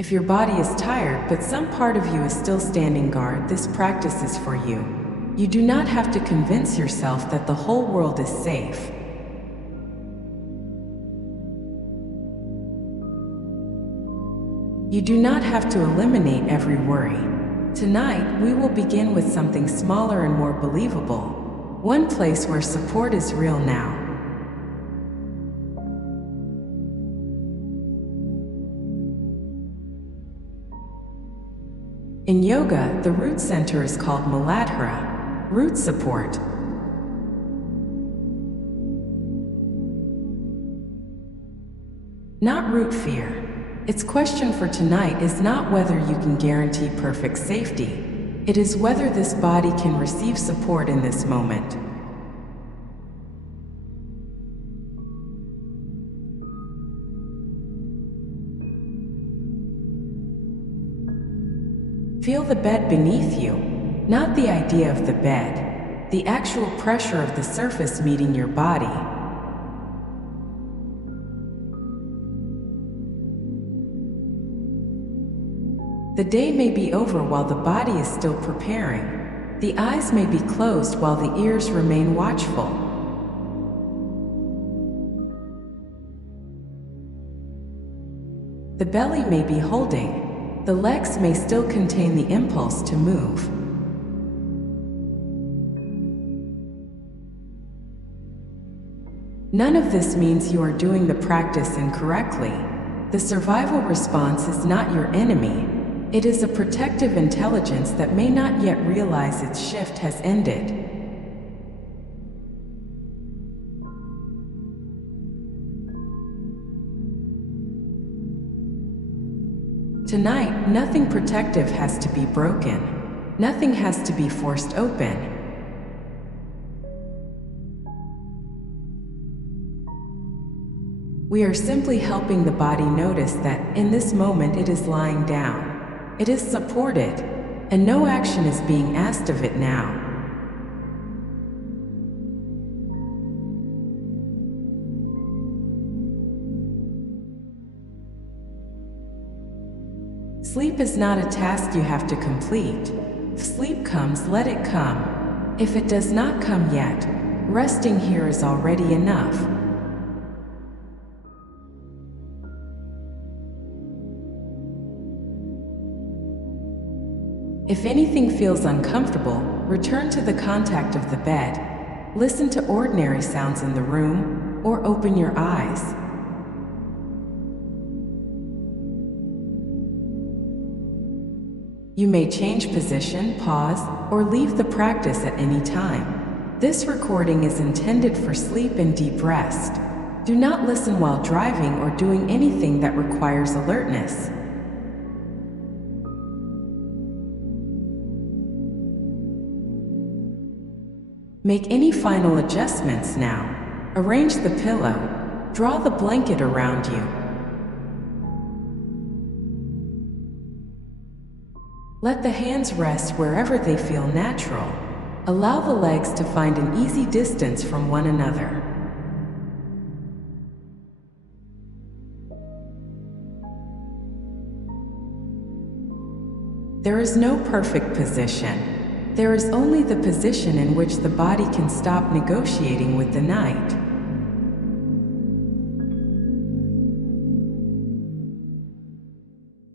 If your body is tired but some part of you is still standing guard, this practice is for you. You do not have to convince yourself that the whole world is safe. You do not have to eliminate every worry. Tonight, we will begin with something smaller and more believable. One place where support is real now. In yoga, the root center is called Muladhara, root support. Not root fear. Its question for tonight is not whether you can guarantee perfect safety. It is whether this body can receive support in this moment. Feel the bed beneath you, not the idea of the bed, the actual pressure of the surface meeting your body. The day may be over while the body is still preparing. The eyes may be closed while the ears remain watchful. The belly may be holding. The legs may still contain the impulse to move. None of this means you are doing the practice incorrectly. The survival response is not your enemy. It is a protective intelligence that may not yet realize its shift has ended. Tonight, nothing protective has to be broken. Nothing has to be forced open. We are simply helping the body notice that, in this moment, it is lying down. It is supported, and no action is being asked of it now. Sleep is not a task you have to complete. If sleep comes, let it come. If it does not come yet, resting here is already enough. If anything feels uncomfortable, return to the contact of the bed. Listen to ordinary sounds in the room, or open your eyes. You may change position, pause, or leave the practice at any time. This recording is intended for sleep and deep rest. Do not listen while driving or doing anything that requires alertness. Make any final adjustments now. Arrange the pillow. Draw the blanket around you. Let the hands rest wherever they feel natural. Allow the legs to find an easy distance from one another. There is no perfect position. There is only the position in which the body can stop negotiating with the night.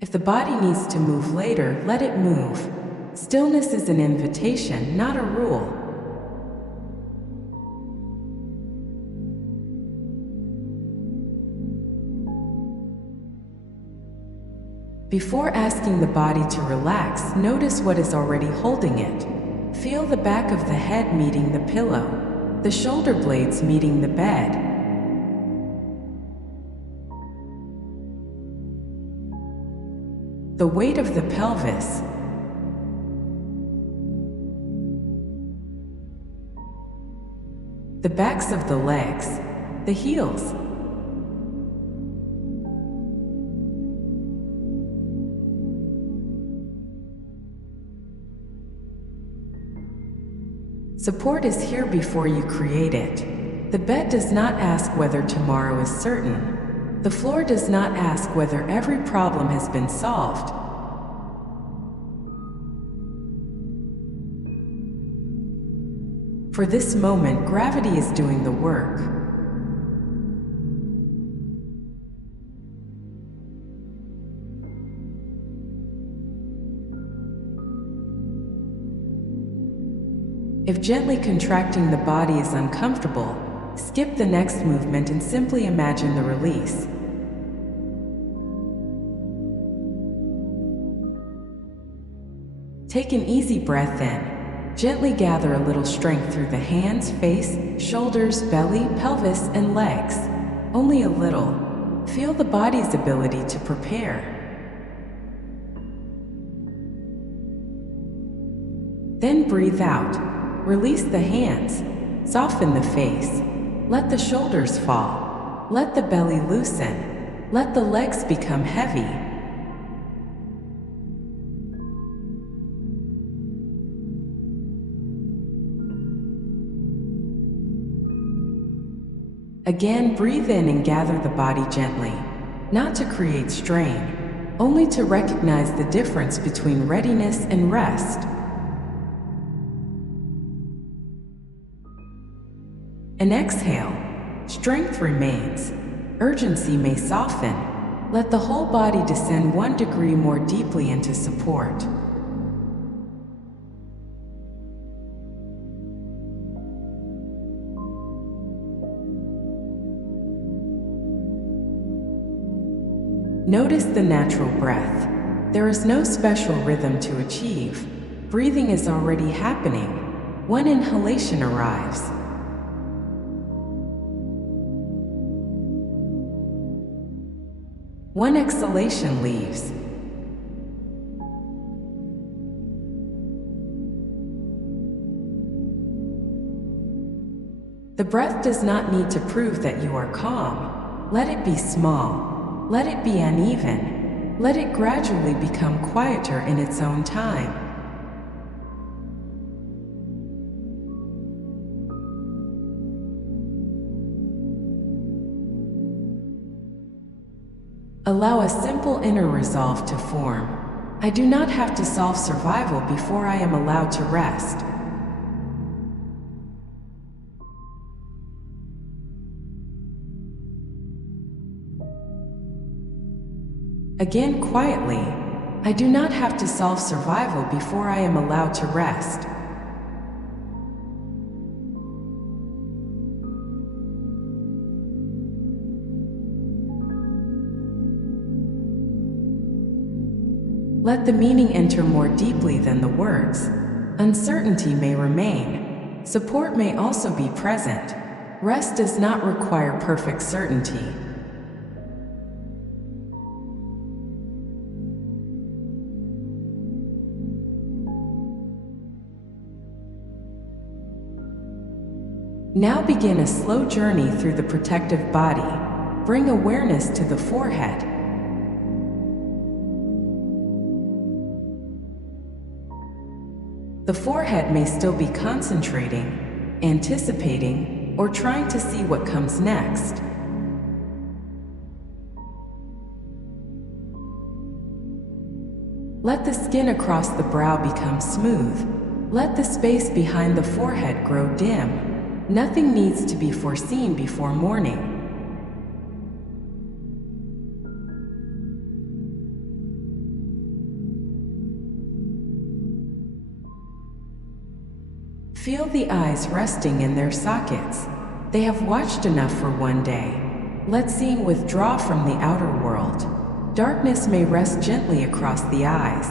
If the body needs to move later, let it move. Stillness is an invitation, not a rule. Before asking the body to relax, notice what is already holding it. Feel the back of the head meeting the pillow, the shoulder blades meeting the bed. The weight of the pelvis. The backs of the legs, the heels. Support is here before you create it. The bed does not ask whether tomorrow is certain. The floor does not ask whether every problem has been solved. For this moment, gravity is doing the work. If gently contracting the body is uncomfortable, skip the next movement and simply imagine the release. Take an easy breath in. Gently gather a little strength through the hands, face, shoulders, belly, pelvis, and legs. Only a little. Feel the body's ability to prepare. Then breathe out. Release the hands. Soften the face. Let the shoulders fall. Let the belly loosen. Let the legs become heavy. Again, breathe in and gather the body gently, not to create strain, only to recognize the difference between readiness and rest. And exhale. Strength remains. Urgency may soften. Let the whole body descend 1 degree more deeply into support. Notice the natural breath. There is no special rhythm to achieve. Breathing is already happening. One inhalation arrives. One exhalation leaves. The breath does not need to prove that you are calm. Let it be small. Let it be uneven. Let it gradually become quieter in its own time. Allow a simple inner resolve to form. I do not have to solve survival before I am allowed to rest. Again, quietly, I do not have to solve survival before I am allowed to rest. Let the meaning enter more deeply than the words. Uncertainty may remain. Support may also be present. Rest does not require perfect certainty. Now begin a slow journey through the protective body. Bring awareness to the forehead. The forehead may still be concentrating, anticipating, or trying to see what comes next. Let the skin across the brow become smooth. Let the space behind the forehead grow dim. Nothing needs to be foreseen before morning. Feel the eyes resting in their sockets. They have watched enough for one day. Let seeing withdraw from the outer world. Darkness may rest gently across the eyes.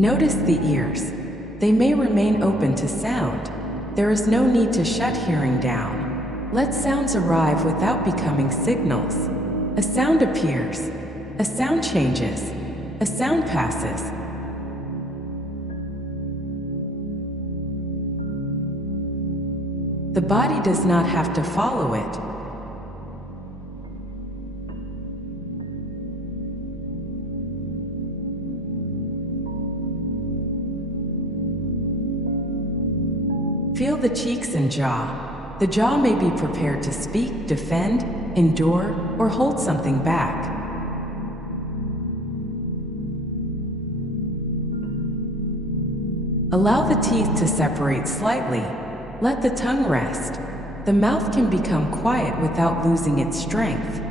Notice the ears. They may remain open to sound. There is no need to shut hearing down. Let sounds arrive without becoming signals. A sound appears. A sound changes. A sound passes. The body does not have to follow it. Feel the cheeks and jaw. The jaw may be prepared to speak, defend, endure, or hold something back. Allow the teeth to separate slightly. Let the tongue rest. The mouth can become quiet without losing its strength.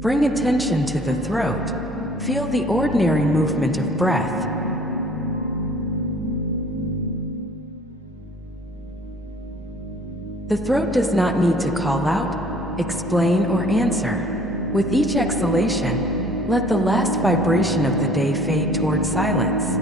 Bring attention to the throat. Feel the ordinary movement of breath. The throat does not need to call out, explain, or answer. With each exhalation, let the last vibration of the day fade toward silence.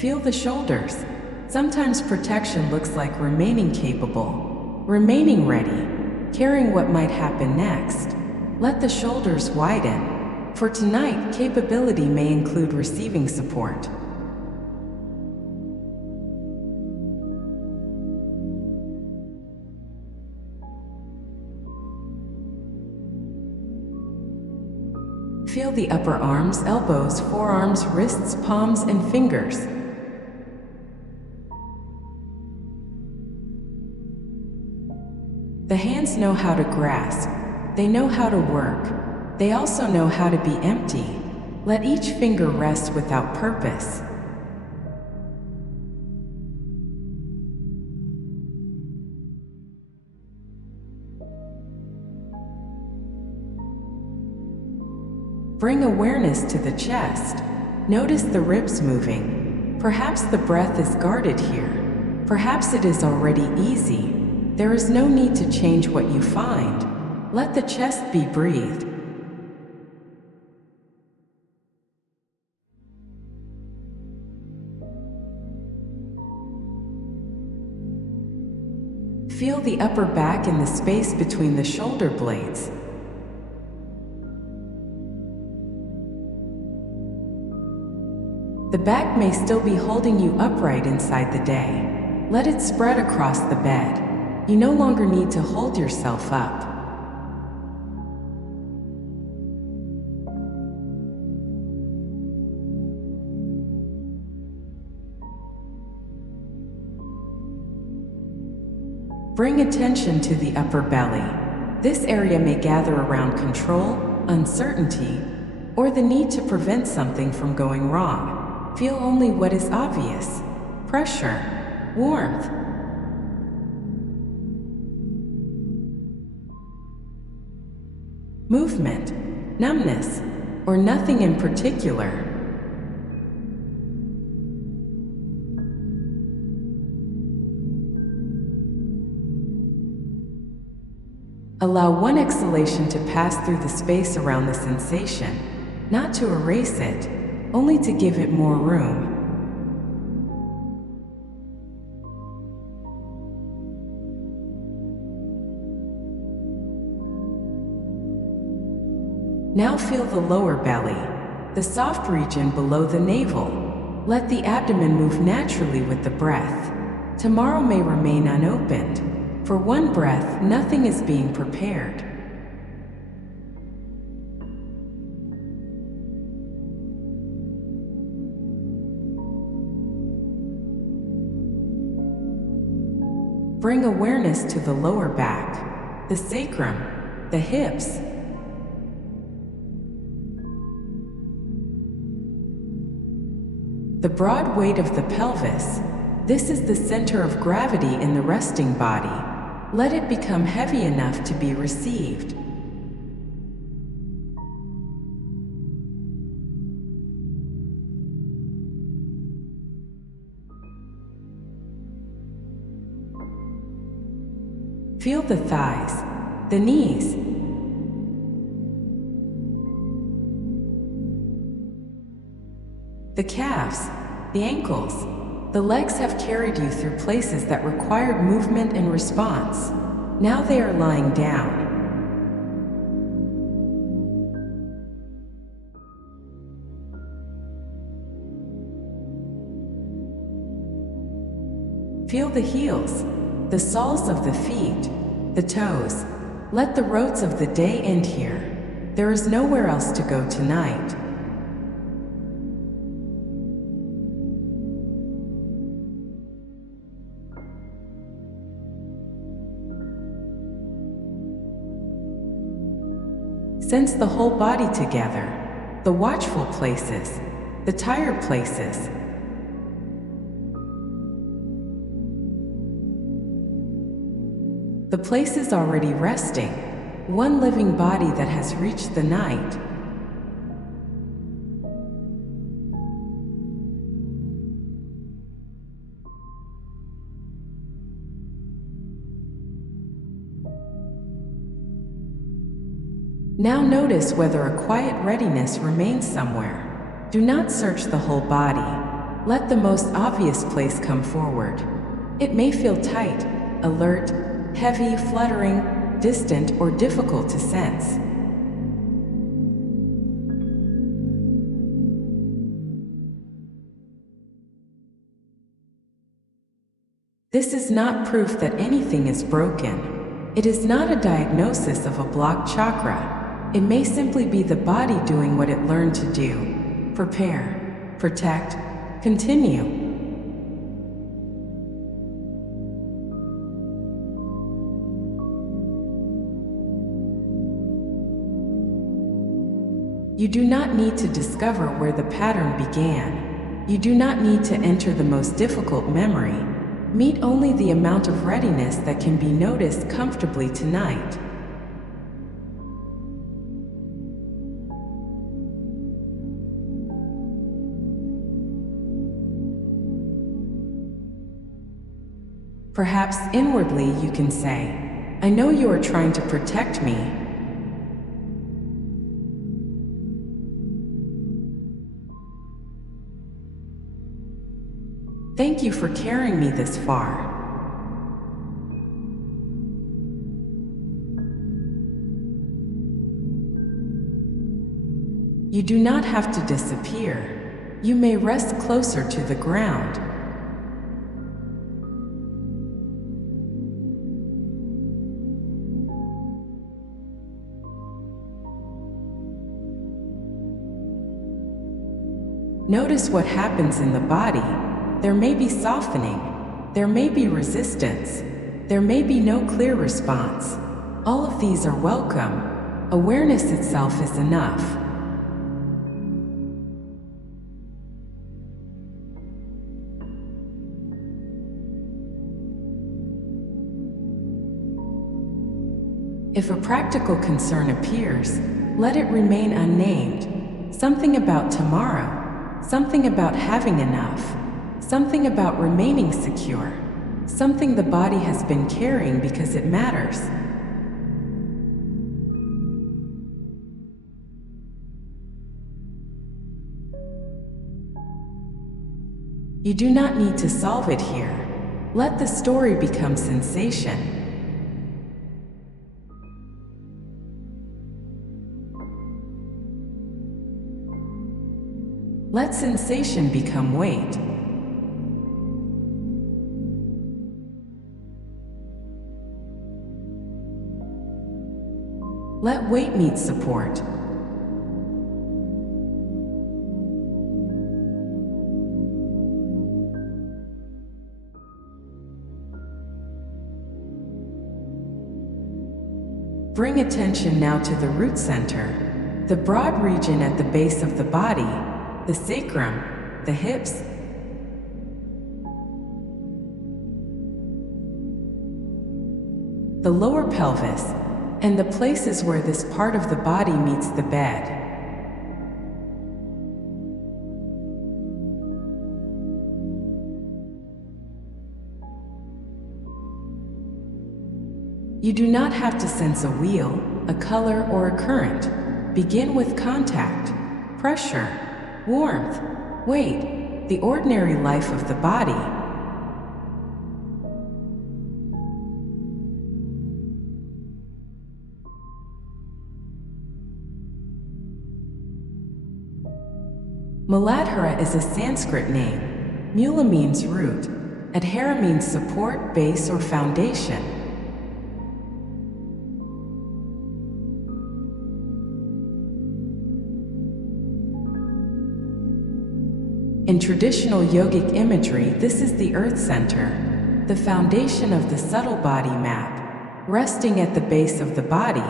Feel the shoulders. Sometimes protection looks like remaining capable, remaining ready, caring what might happen next. Let the shoulders widen. For tonight, capability may include receiving support. Feel the upper arms, elbows, forearms, wrists, palms, and fingers. The hands know how to grasp. They know how to work. They also know how to be empty. Let each finger rest without purpose. Bring awareness to the chest. Notice the ribs moving. Perhaps the breath is guarded here. Perhaps it is already easy. There is no need to change what you find. Let the chest be breathed. Feel the upper back in the space between the shoulder blades. The back may still be holding you upright inside the day. Let it spread across the bed. You no longer need to hold yourself up. Bring attention to the upper belly. This area may gather around control, uncertainty, or the need to prevent something from going wrong. Feel only what is obvious: pressure, warmth. Movement, numbness, or nothing in particular. Allow one exhalation to pass through the space around the sensation, not to erase it, only to give it more room. Now feel the lower belly, the soft region below the navel. Let the abdomen move naturally with the breath. Tomorrow may remain unopened. For one breath, nothing is being prepared. Bring awareness to the lower back, the sacrum, the hips. The broad weight of the pelvis. This is the center of gravity in the resting body. Let it become heavy enough to be received. Feel the thighs, the knees. The calves, the ankles. The legs have carried you through places that required movement and response. Now they are lying down. Feel the heels, the soles of the feet, the toes. Let the roads of the day end here. There is nowhere else to go tonight. Sense the whole body together, the watchful places, the tired places. The places already resting, one living body that has reached the night. Now notice whether a quiet readiness remains somewhere. Do not search the whole body. Let the most obvious place come forward. It may feel tight, alert, heavy, fluttering, distant, or difficult to sense. This is not proof that anything is broken. It is not a diagnosis of a blocked chakra. It may simply be the body doing what it learned to do. Prepare, protect, continue. You do not need to discover where the pattern began. You do not need to enter the most difficult memory. Meet only the amount of readiness that can be noticed comfortably tonight. Perhaps inwardly you can say, I know you are trying to protect me. Thank you for carrying me this far. You do not have to disappear. You may rest closer to the ground. Notice what happens in the body. There may be softening. There may be resistance. There may be no clear response. All of these are welcome. Awareness itself is enough. If a practical concern appears, let it remain unnamed. Something about tomorrow. Something about having enough. Something about remaining secure. Something the body has been carrying because it matters. You do not need to solve it here. Let the story become sensation. Let sensation become weight. Let weight meet support. Bring attention now to the root center, the broad region at the base of the body, the sacrum, the hips. The lower pelvis, and the places where this part of the body meets the bed. You do not have to sense a wheel, a color, or a current. Begin with contact, pressure, warmth, weight, the ordinary life of the body. Muladhara is a Sanskrit name. Mula means root. Adhara means support, base, or foundation. In traditional yogic imagery, this is the earth center, the foundation of the subtle body map, resting at the base of the body.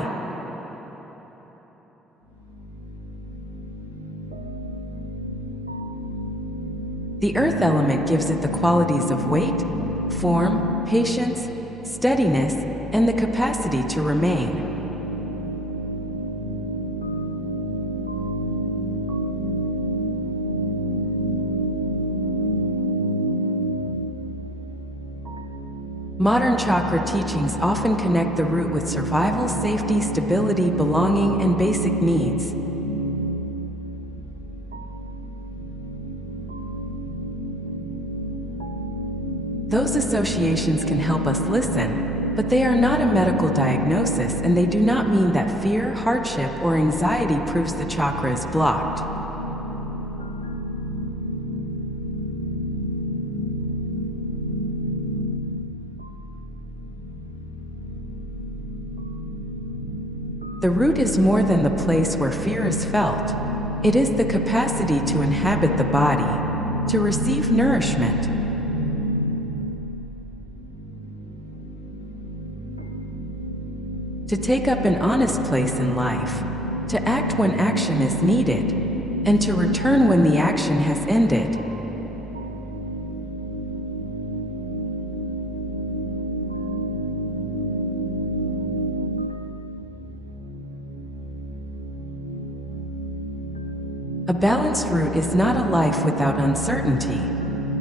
The earth element gives it the qualities of weight, form, patience, steadiness, and the capacity to remain. Modern chakra teachings often connect the root with survival, safety, stability, belonging, and basic needs. Those associations can help us listen, but they are not a medical diagnosis, and they do not mean that fear, hardship, or anxiety proves the chakra is blocked. The root is more than the place where fear is felt. It is the capacity to inhabit the body, to receive nourishment. To take up an honest place in life, to act when action is needed, and to return when the action has ended. A balanced root is not a life without uncertainty.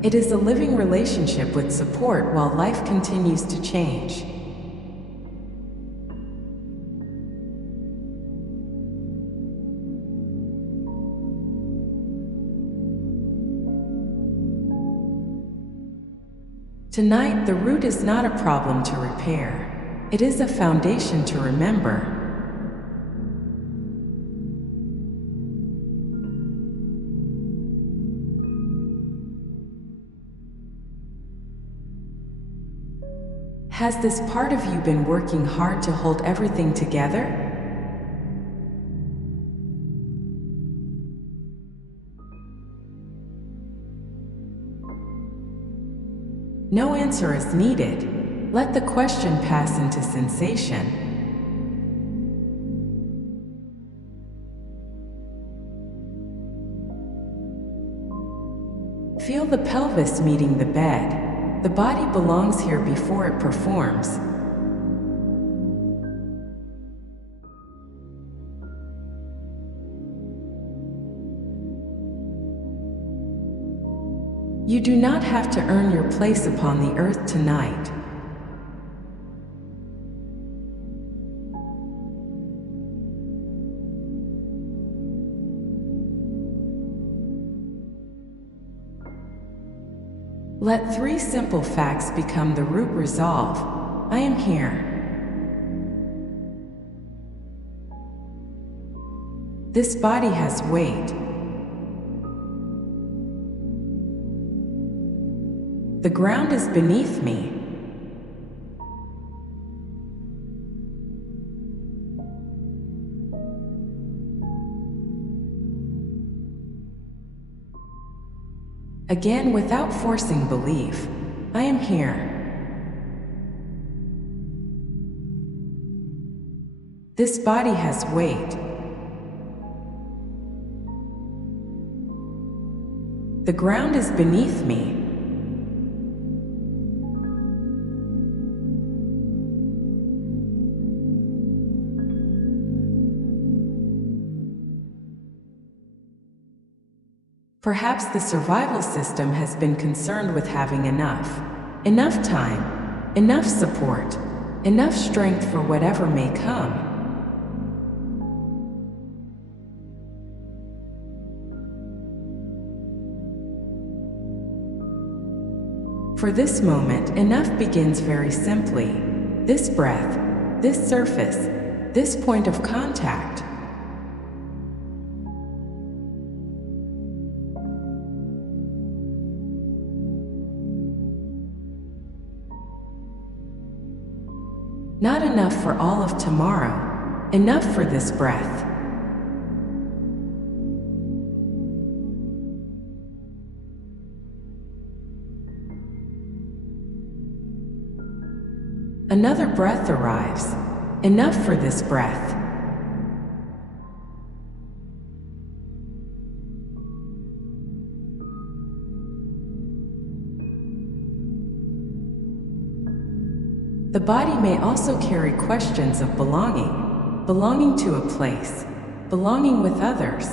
It is a living relationship with support while life continues to change. Tonight, the root is not a problem to repair. It is a foundation to remember. Has this part of you been working hard to hold everything together? No answer is needed. Let the question pass into sensation. Feel the pelvis meeting the bed. The body belongs here before it performs. You do not have to earn your place upon the earth tonight. Let 3 simple facts become the root resolve. I am here. This body has weight. The ground is beneath me. Again, without forcing belief, I am here. This body has weight. The ground is beneath me. Perhaps the survival system has been concerned with having enough time, enough support, enough strength for whatever may come. For this moment, enough begins very simply. This breath, this surface, this point of contact. Not enough for all of tomorrow, enough for this breath. Another breath arrives, enough for this breath. The body may also carry questions of belonging, belonging to a place, belonging with others,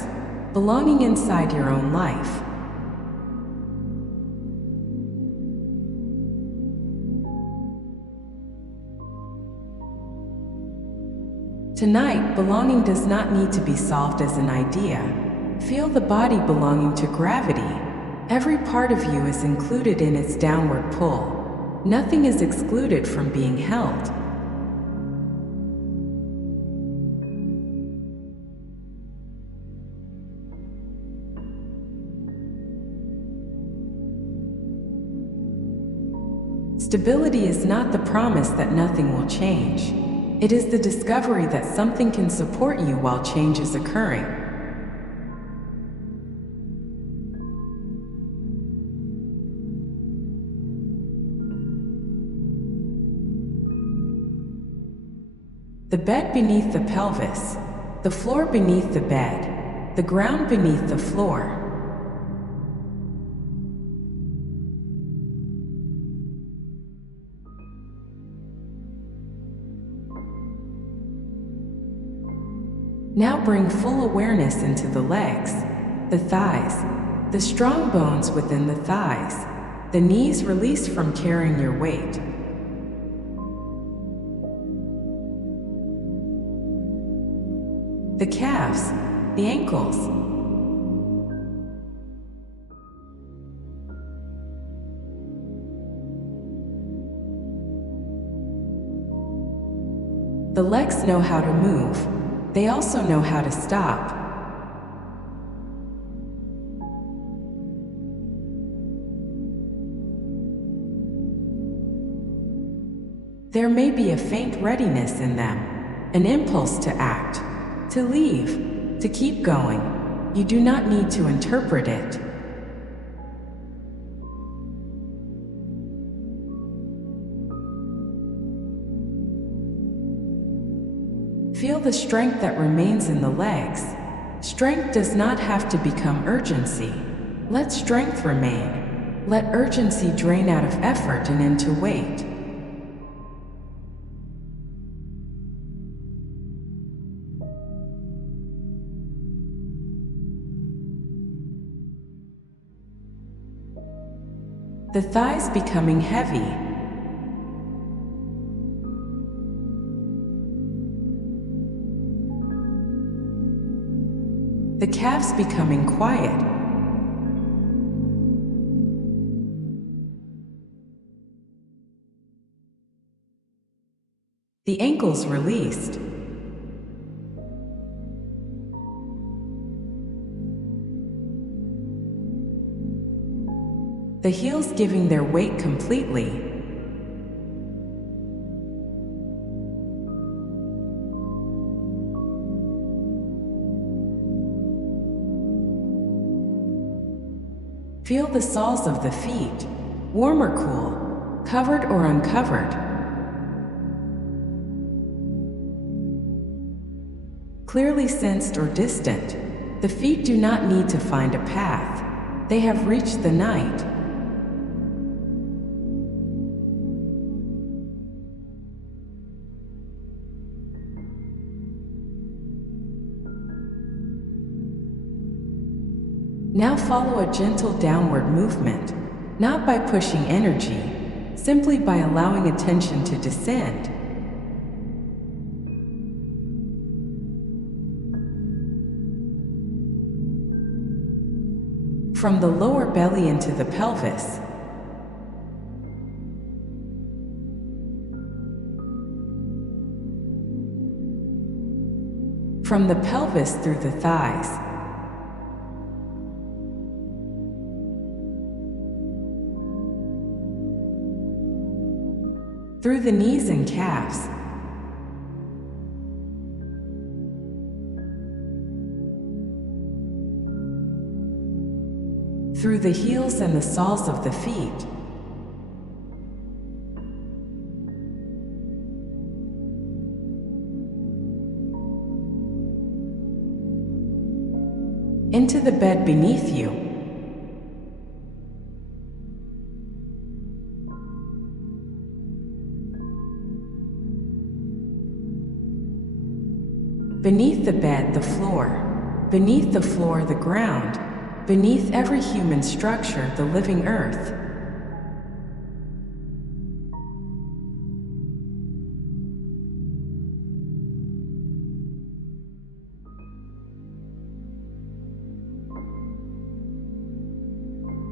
belonging inside your own life. Tonight, belonging does not need to be solved as an idea. Feel the body belonging to gravity. Every part of you is included in its downward pull. Nothing is excluded from being held. Stability is not the promise that nothing will change. It is the discovery that something can support you while change is occurring. The bed beneath the pelvis, the floor beneath the bed, the ground beneath the floor. Now bring full awareness into the legs, the thighs, the strong bones within the thighs, the knees released from carrying your weight. The calves, the ankles. The legs know how to move. They also know how to stop. There may be a faint readiness in them, an impulse to act, to leave, to keep going. You do not need to interpret it. Feel the strength that remains in the legs. Strength does not have to become urgency. Let strength remain. Let urgency drain out of effort and into weight. The thighs becoming heavy. The calves becoming quiet. The ankles released. The heels giving their weight completely. Feel the soles of the feet, warm or cool, covered or uncovered. Clearly sensed or distant, the feet do not need to find a path. They have reached the night. Now follow a gentle downward movement, not by pushing energy, simply by allowing attention to descend. From the lower belly into the pelvis. From the pelvis through the thighs. Through the knees and calves, through the heels and the soles of the feet, into the bed beneath you, beneath the bed, the floor, beneath the floor, the ground, beneath every human structure, the living earth.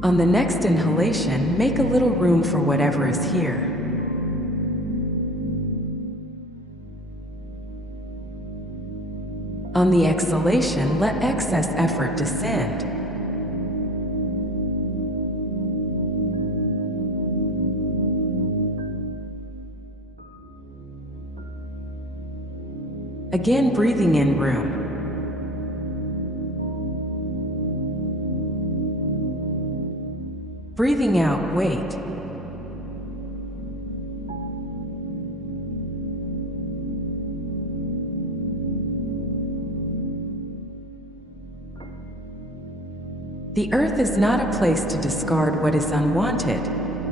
On the next inhalation, make a little room for whatever is here. On the exhalation, let excess effort descend. Again, breathing in room. Breathing out, weight. The earth is not a place to discard what is unwanted.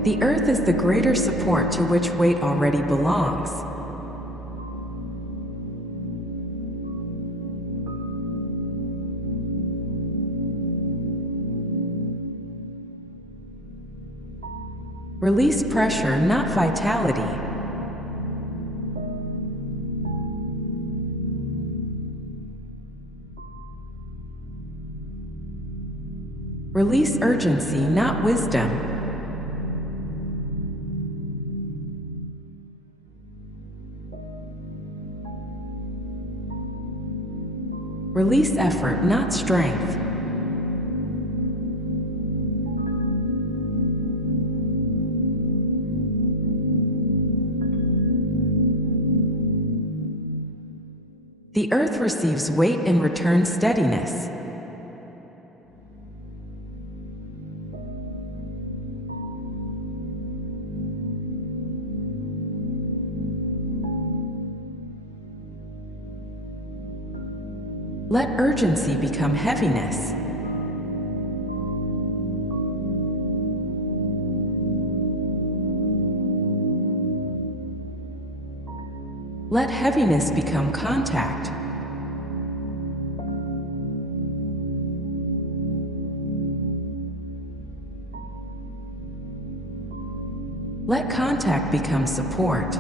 The earth is the greater support to which weight already belongs. Release pressure, not vitality. Release urgency, not wisdom. Release effort, not strength. The earth receives weight and returns steadiness. Let urgency become heaviness. Let heaviness become contact. Let contact become support.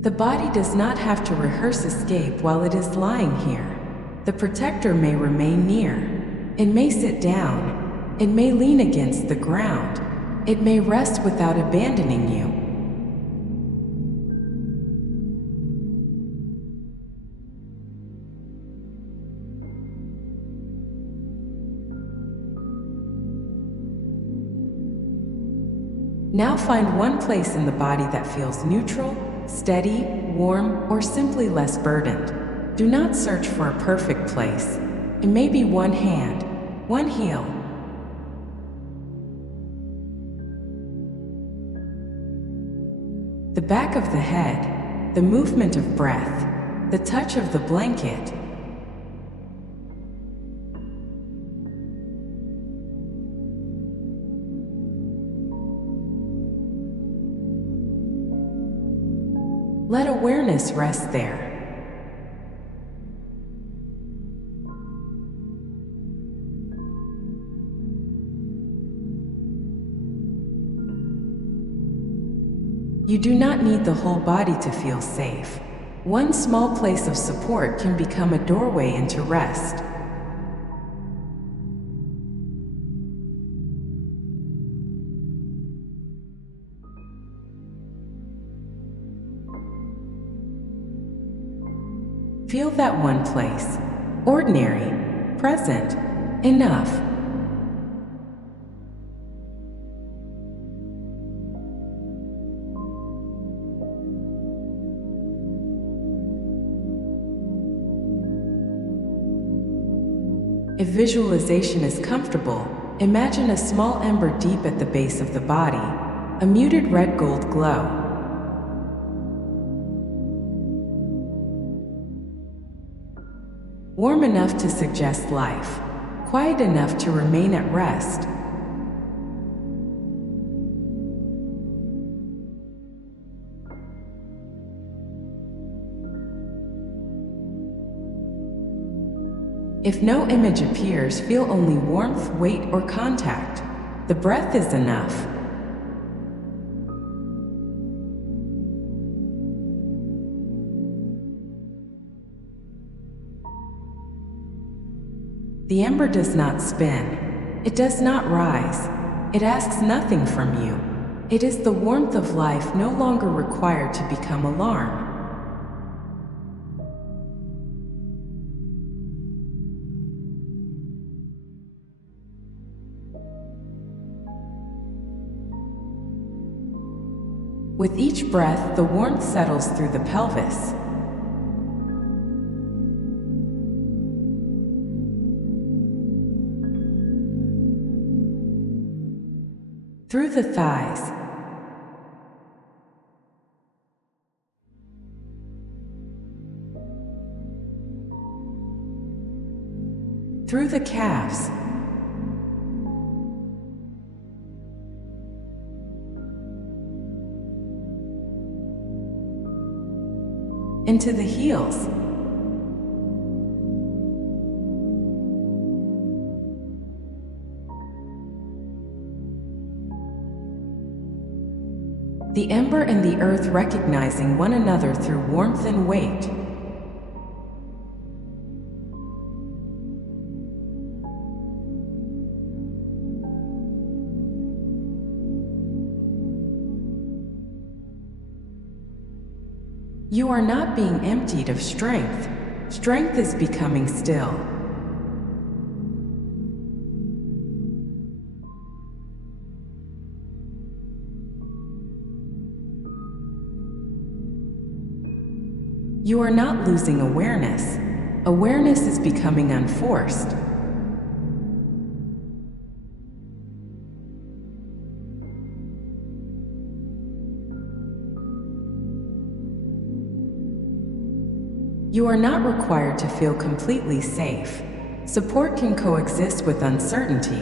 The body does not have to rehearse escape while it is lying here. The protector may remain near. It may sit down. It may lean against the ground. It may rest without abandoning you. Now find one place in the body that feels neutral, steady, warm, or simply less burdened. Do not search for a perfect place. It may be one hand, one heel. The back of the head, the movement of breath, the touch of the blanket. Let awareness rest there. You do not need the whole body to feel safe. One small place of support can become a doorway into rest. Feel that one place. Ordinary, present, enough. If visualization is comfortable, imagine a small ember deep at the base of the body, a muted red-gold glow. Warm enough to suggest life, quiet enough to remain at rest. If no image appears, feel only warmth, weight, or contact. The breath is enough. The ember does not spin. It does not rise. It asks nothing from you. It is the warmth of life, no longer required to become alarmed. With each breath, the warmth settles through the pelvis. Through the thighs. Through the calves. Into the heels. The ember and the earth recognizing one another through warmth and weight. You are not being emptied of strength. Strength is becoming still. You are not losing awareness. Awareness is becoming unforced. You are not required to feel completely safe. Support can coexist with uncertainty.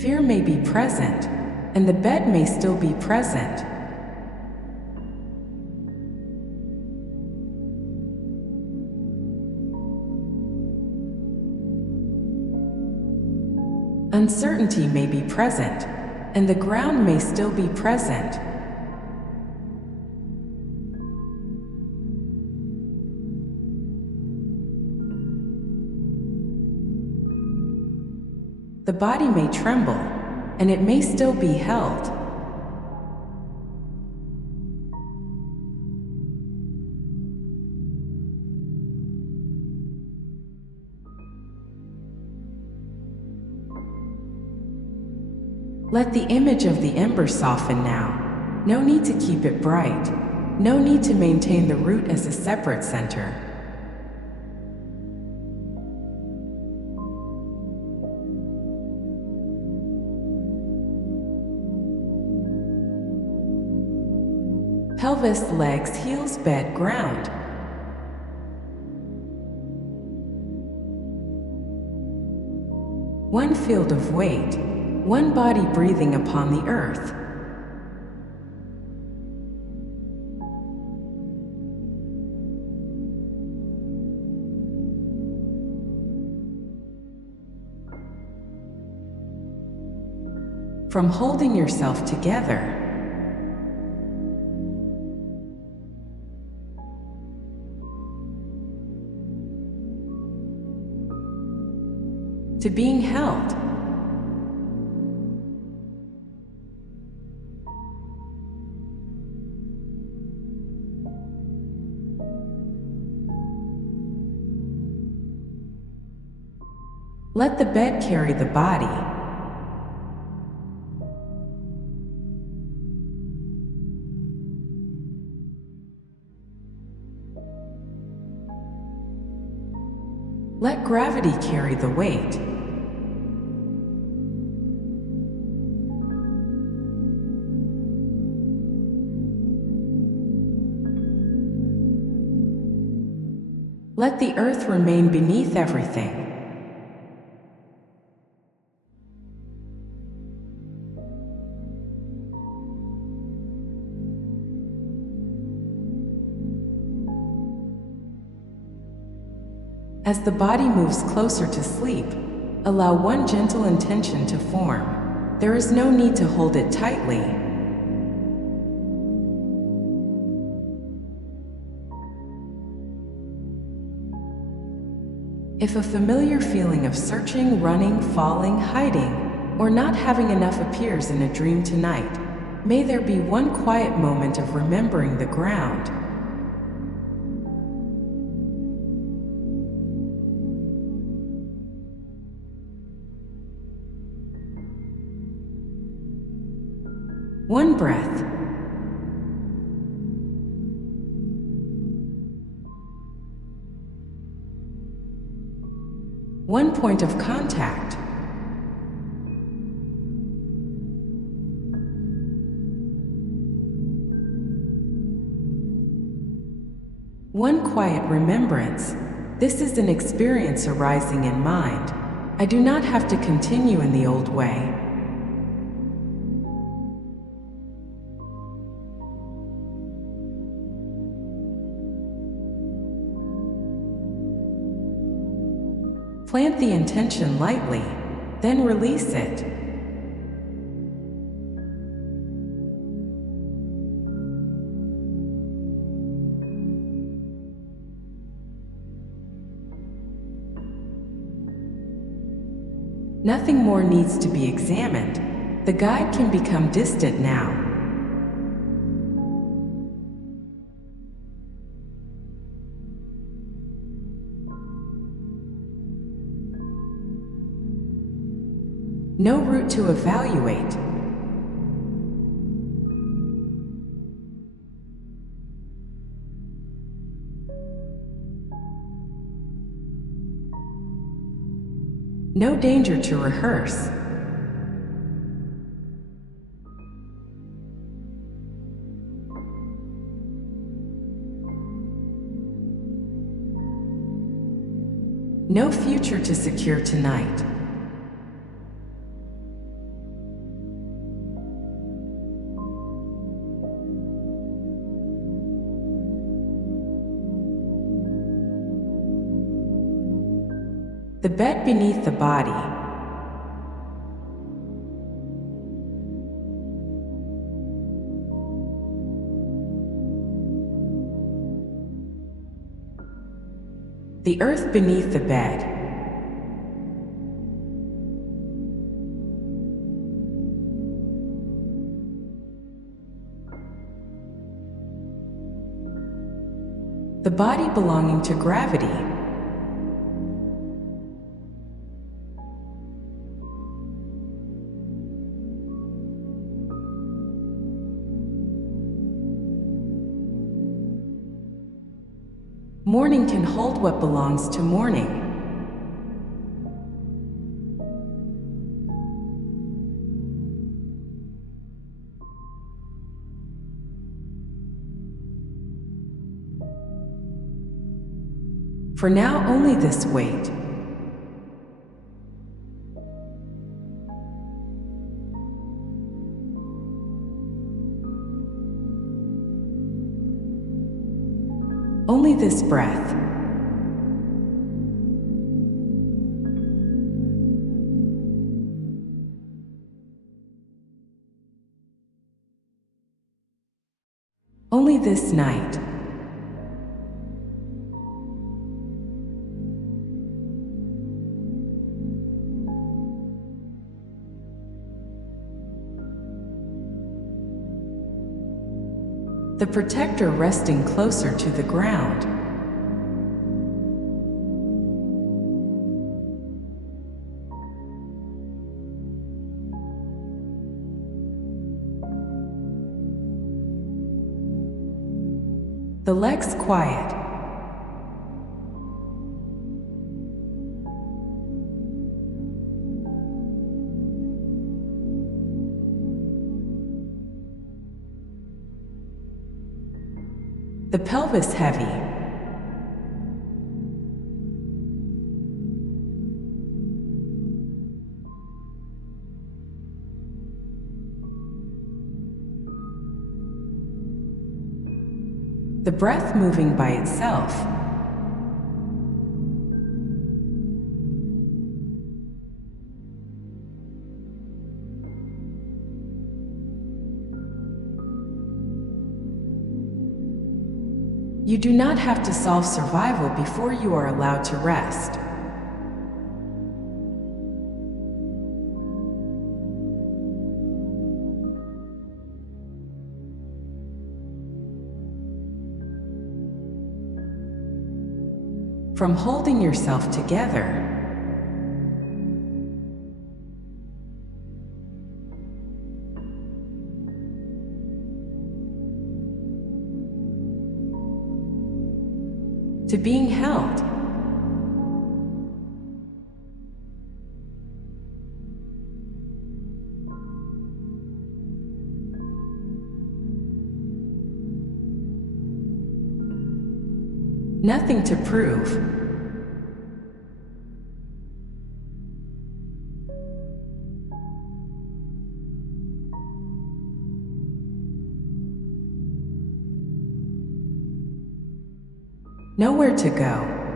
Fear may be present, and the bed may still be present. Uncertainty may be present, and the ground may still be present. The body may tremble, and it may still be held. Let the image of the ember soften now. No need to keep it bright. No need to maintain the root as a separate center. Pelvis, legs, heels, bed, ground. One field of weight. One body breathing upon the earth. From holding yourself together, to being held. Let the bed carry the body. Let gravity carry the weight. Let the earth remain beneath everything. As the body moves closer to sleep, allow one gentle intention to form. There is no need to hold it tightly. If a familiar feeling of searching, running, falling, hiding, or not having enough appears in a dream tonight, may there be one quiet moment of remembering the ground. One breath. One point of contact. One quiet remembrance. This is an experience arising in mind. I do not have to continue in the old way. Plant the intention lightly, then release it. Nothing more needs to be examined. The guide can become distant now. No route to evaluate. No danger to rehearse. No future to secure tonight. The bed beneath the body. The earth beneath the bed. The body belonging to gravity. Morning can hold what belongs to morning. For now, only this weight. Only this breath. Only this night. The protector resting closer to the ground. The legs quiet. The pelvis heavy. The breath moving by itself. You do not have to solve survival before you are allowed to rest. From holding yourself together, to being held. Nothing to prove. Nowhere to go.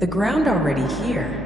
The ground already here.